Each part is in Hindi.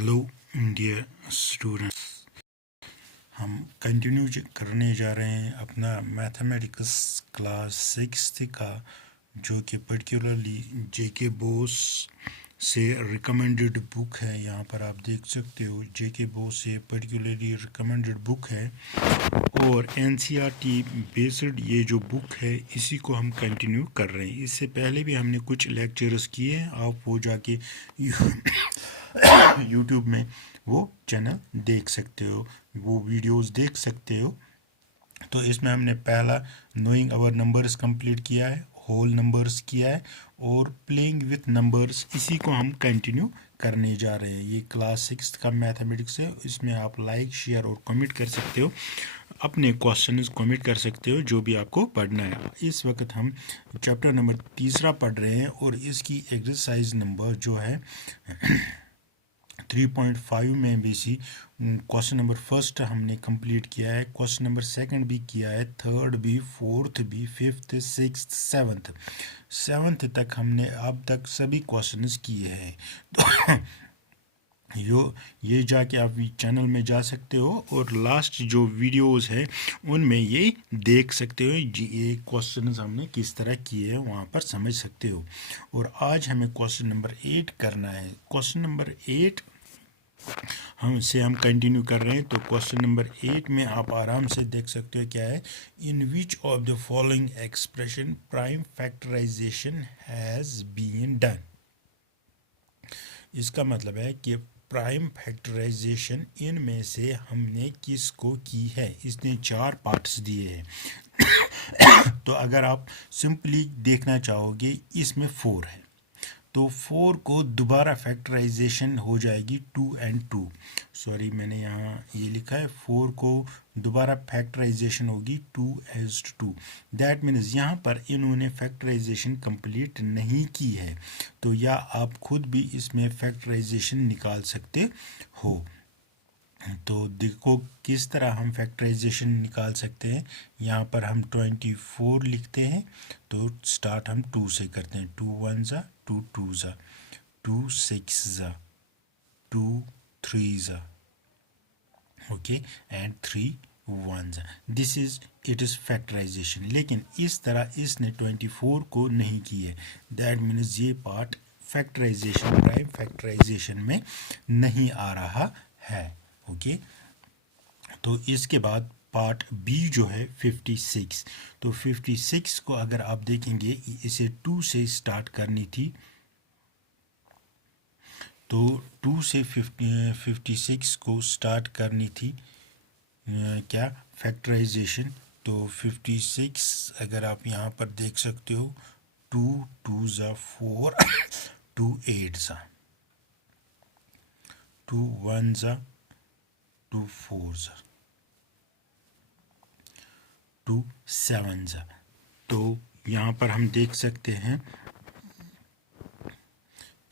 हेलो डियर स्टूडेंट्स, हम कंटिन्यू करने जा रहे हैं अपना मैथमेटिक्स क्लास 6 का, जो कि पर्टिकुलरली जेके बोस से रिकमेंडेड बुक है। यहाँ पर आप देख सकते हो जेके बोस से पर्टिकुलरली रिकमेंडेड बुक है और एनसीईआरटी बेस्ड ये जो बुक है इसी को हम कंटिन्यू कर रहे हैं। इससे पहले भी हमने कुछ लेक्चर्स किए हैं, आप वो जाके यूट्यूब में वो चैनल देख सकते हो, वो वीडियोस देख सकते हो। तो इसमें हमने पहला नोइंग आवर नंबर्स कंप्लीट किया है, होल नंबर्स किया है और प्लेइंग विथ नंबर्स, इसी को हम कंटिन्यू करने जा रहे हैं। ये क्लास 6 का मैथमेटिक्स है। इसमें आप लाइक, शेयर और कमेंट कर सकते हो, अपने क्वेश्चंस कमेंट कर सकते हो जो भी आपको पढ़ना है। इस वक्त हम चैप्टर नंबर 3 पढ़ रहे हैं और इसकी एक्सरसाइज नंबर जो है 3.5 में बेसी क्वेश्चन नंबर फर्स्ट हमने कंप्लीट किया है, क्वेश्चन नंबर सेकंड भी किया है, थर्ड भी, फोर्थ भी, फिफ्थ, सिक्स्थ, सेवन्थ तक हमने अब तक सभी क्वेश्चंस किए हैं। तो ये जाके आप चैनल में जा सकते हो और लास्ट जो वीडियोस है उनमें ये देख सकते हो, ये क्वेश्चंस हमने किस तरह किए हैं वहाँ पर समझ सकते हो। और आज हमें क्वेश्चन नंबर 8 करना है। क्वेश्चन नंबर 8 हम कंटिन्यू कर रहे हैं। तो क्वेश्चन नंबर 8 में आप आराम से देख सकते हो क्या है, in which of the following expression prime factorization has been done. इसका मतलब है कि प्राइम फैक्टराइजेशन इनमें से हमने किसको की है। इसने 4 पार्ट्स दिए हैं। तो अगर आप सिंपली देखना चाहोगे इसमें 4 है, तो 4 को दोबारा फैक्टराइजेशन हो जाएगी 2 and 2। सॉरी, मैंने यहाँ ये लिखा है 4 को दोबारा फैक्टराइजेशन होगी 2 दैट मीन्स यहाँ पर इन्होंने फैक्टराइजेशन कंप्लीट नहीं की है। तो या आप खुद भी इसमें फैक्टराइजेशन निकाल सकते हो। तो देखो किस तरह हम फैक्टराइजेशन निकाल सकते हैं। यहाँ पर हम 24 लिखते हैं, तो स्टार्ट हम 2 से करते हैं। 2 1 ज़ा 2 2 ज़ा 2 6 ज़ा 2 3 ज़ा, ओके, एंड 3 1 ज़ा। This is it is factorization. लेकिन इस तरह इसने 24 को नहीं की है, दैट मीन्स ये पार्ट फैक्टराइजेशन, प्राइम फैक्टराइजेशन में नहीं आ रहा है। ओके, तो इसके बाद पार्ट बी जो है 56। तो 56 को अगर आप देखेंगे, इसे 2 से स्टार्ट करनी थी, तो 2 से 56 को स्टार्ट करनी थी क्या, फैक्टराइजेशन। तो 56 अगर आप यहाँ पर देख सकते हो, 2 2 ज़ा 4 2 8 ज़ा 2 1 ज़ा 2 4 ज़ा 2 7 ज़ा। तो यहाँ पर हम देख सकते हैं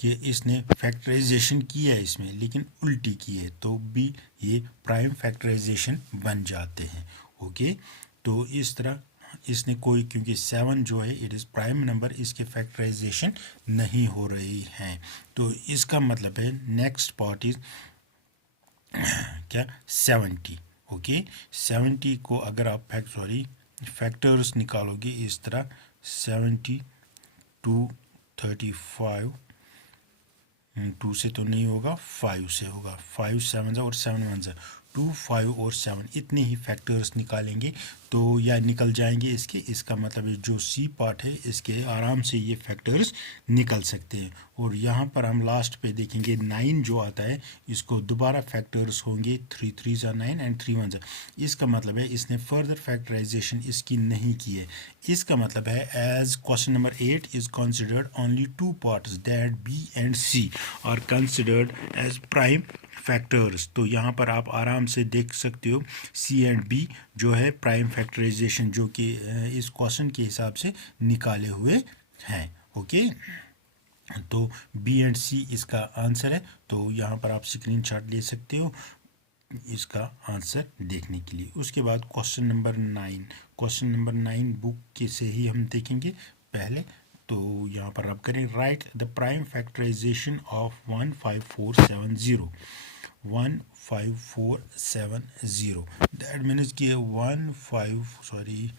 कि इसने फैक्टराइजेशन किया है इसमें, लेकिन उल्टी की है, तो भी ये प्राइम फैक्टराइजेशन बन जाते हैं। ओके, तो इस तरह इसने कोई, क्योंकि 7 जो है इट इज़ प्राइम नंबर, इसके फैक्टराइजेशन नहीं हो रही हैं। तो इसका मतलब है नेक्स्ट पार्ट इज क्या, 70। ओके, 70 को अगर आप फैक्टर्स निकालोगे इस तरह, 70 2 35, 2 से तो नहीं होगा, 5 से होगा, 5 7 और 7 1 2 5 और 7 इतने ही फैक्टर्स निकालेंगे तो या निकल जाएंगे इसके। इसका मतलब है जो सी पार्ट है इसके आराम से ये फैक्टर्स निकल सकते हैं। और यहाँ पर हम लास्ट पे देखेंगे 9 जो आता है, इसको दोबारा फैक्टर्स होंगे, 3 3 ज़ा 9 एंड 3 1 ज़ा। इसका मतलब है इसने फर्दर फैक्टराइजेशन इसकी नहीं की है। इसका मतलब है as question number 8 is considered only 2 parts that B and C are considered as prime factors. तो यहाँ पर आप आराम से देख सकते हो सी एंड बी जो है प्राइम फैक्टराइजेशन जो कि इस क्वेश्चन के हिसाब से निकाले हुए हैं। ओके, तो बी एंड सी इसका आंसर है। तो यहाँ पर आप स्क्रीनशॉट ले सकते हो इसका आंसर देखने के लिए। उसके बाद क्वेश्चन नंबर 9 बुक के से ही हम देखेंगे। पहले तो यहाँ पर रब करें, write the prime factorization of 15470 15470, that means कि 15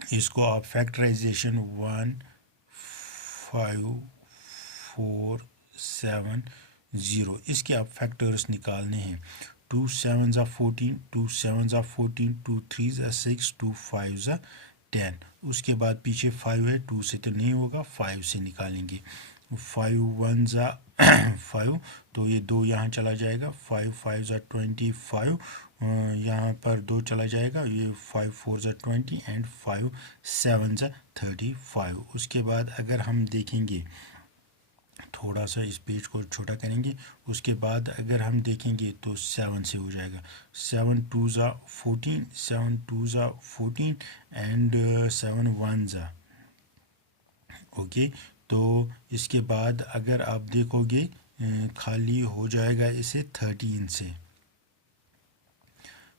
इसको आप फैक्टराइजेशन 15470 इसके आप फैक्टर्स निकालने हैं। 2 7s are 14, 2 7s are 14, 2 3s are 6, 2 5s are 10। उसके बाद पीछे 5 है, 2 से तो नहीं होगा, 5 से निकालेंगे। 5 1s are 5, तो ये 2 यहाँ चला जाएगा, 5 5s are 25, यहाँ पर 2 चला जाएगा, ये 5 4s are 20 and 5 7s are 35। उसके बाद अगर हम देखेंगे, थोड़ा सा इस पेज को छोटा करेंगे, उसके बाद अगर हम देखेंगे तो 7 से हो जाएगा। 7 2s are 14, 7 2s are 14 and 7 1s are okay. तो इसके बाद अगर आप देखोगे खाली हो जाएगा इसे 13 से,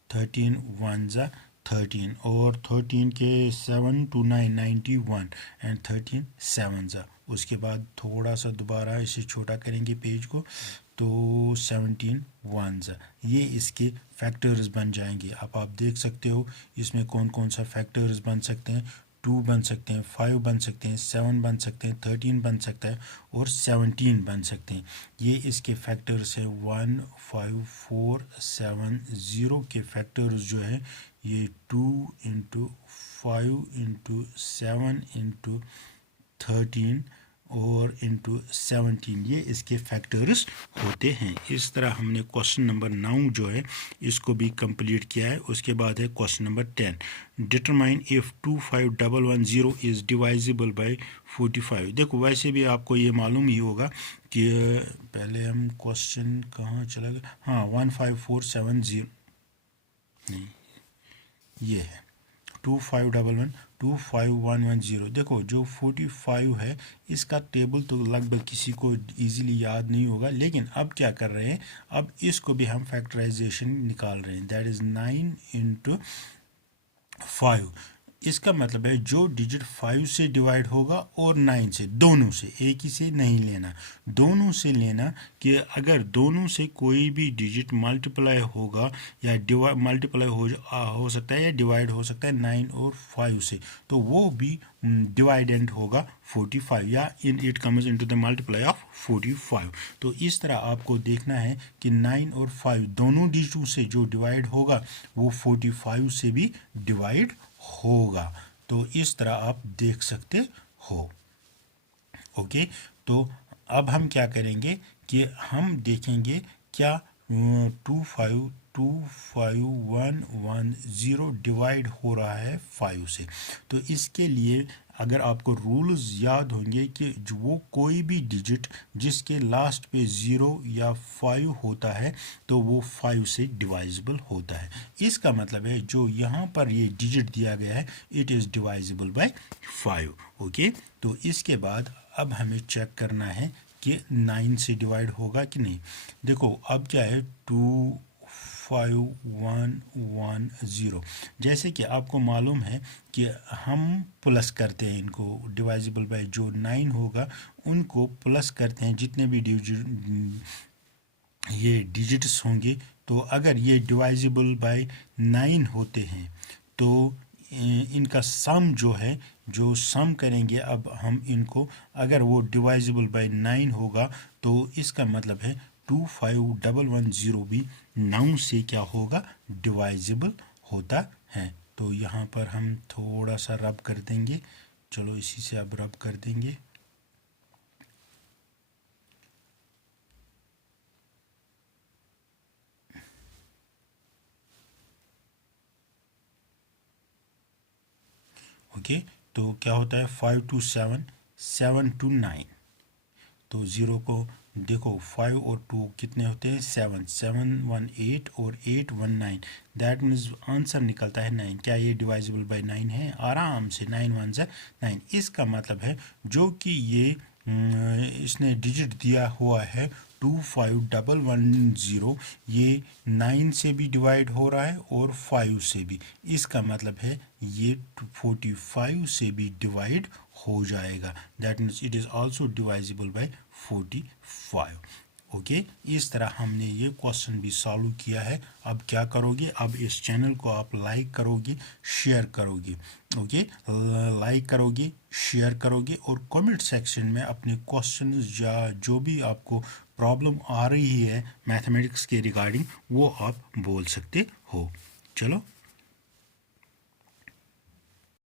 13 1s are 13 और 13 के 7 2 9 91 एंड 13 7s are। उसके बाद थोड़ा सा दोबारा इसे छोटा करेंगे पेज को, तो 17 1s are। ये इसके फैक्टर्स बन जाएंगे। अब आप देख सकते हो इसमें कौन कौन सा फैक्टर्स बन सकते हैं। 2 बन सकते हैं, 5 बन सकते हैं, 7 बन सकते हैं, 13 बन सकता है और 17 बन सकते हैं। ये इसके फैक्टर्स हैं। 15470 के फैक्टर्स जो है ये 2 इंटू 5 इंटू 7 इंटू 13 और इंटू 17, ये इसके फैक्टर्स होते हैं। इस तरह हमने क्वेश्चन नंबर 9 जो है इसको भी कंप्लीट किया है। उसके बाद है question number 10, determine if 25110 is divisible by 45। देखो वैसे भी आपको ये मालूम ही होगा कि पहले हम क्वेश्चन कहाँ चला गया, हाँ 15470 नहीं, ये है 2511 देखो जो 45 है इसका टेबल तो लगभग किसी को इजीली याद नहीं होगा, लेकिन अब क्या कर रहे हैं, अब इसको भी हम फैक्टराइजेशन निकाल रहे हैं। That is 9 into 5। इसका मतलब है जो डिजिट 5 से डिवाइड होगा और 9 से, दोनों से, एक ही से नहीं लेना, दोनों से लेना कि अगर दोनों से कोई भी डिजिट मल्टीप्लाई होगा या मल्टीप्लाई हो सकता है या डिवाइड हो सकता है 9 और 5 से, तो वो भी डिवाइडेंट होगा 45 या it comes into the multiply of 45। तो इस तरह आपको देखना है कि 9 और 5 दोनों डिजिटों से जो डिवाइड होगा वो 45 से भी डिवाइड होगा। तो इस तरह आप देख सकते हो। ओके, तो अब हम क्या करेंगे कि हम देखेंगे क्या 252110 डिवाइड हो रहा है 5 से। तो इसके लिए अगर आपको रूल्स याद होंगे कि जो वो कोई भी डिजिट जिसके लास्ट पे 0 या 5 होता है तो वो 5 से डिवाइजिबल होता है। इसका मतलब है जो यहाँ पर ये डिजिट दिया गया है it is divisible bye 5। Okay, तो इसके बाद अब हमें चेक करना है कि 9 से डिवाइड होगा कि नहीं। देखो अब क्या है 25110, जैसे कि आपको मालूम है कि हम प्लस करते हैं इनको, डिवाइजिबल बाय जो 9 होगा उनको प्लस करते हैं जितने भी ये डिजिट्स होंगे। तो अगर ये डिवाइजिबल बाय 9 होते हैं तो इनका सम जो है, जो सम करेंगे अब हम इनको, अगर वो डिवाइजिबल बाय 9 होगा तो इसका मतलब है 25110 भी 9 से क्या होगा, डिवाइजिबल होता है। तो यहाँ पर हम थोड़ा सा रब कर देंगे, चलो इसी से अब रब कर देंगे। ओके, तो क्या होता है 5 to 7, 7 to 9, तो 0 को देखो 5 और 2 कितने होते हैं 7, 7 1 8 और 8 1 9, दैट मीन्स आंसर निकलता है 9। क्या ये डिवाइजिबल बाय 9 है? आराम से, 9 1 से 9। इसका मतलब है जो कि ये इसने डिजिट दिया हुआ है 25110, ये 9 से भी डिवाइड हो रहा है और 5 से भी। इसका मतलब है ये 45 से भी डिवाइड हो जाएगा, that means it is also divisible by 45। Okay इस तरह हमने ये क्वेश्चन भी सॉल्व किया है। अब क्या करोगे, अब इस चैनल को आप लाइक करोगे, शेयर करोगे। ओके लाइक करोगे, शेयर करोगे और कमेंट सेक्शन में अपने क्वेश्चंस या जो भी आपको प्रॉब्लम आ रही है मैथमेटिक्स के रिगार्डिंग वो आप बोल सकते हो। चलो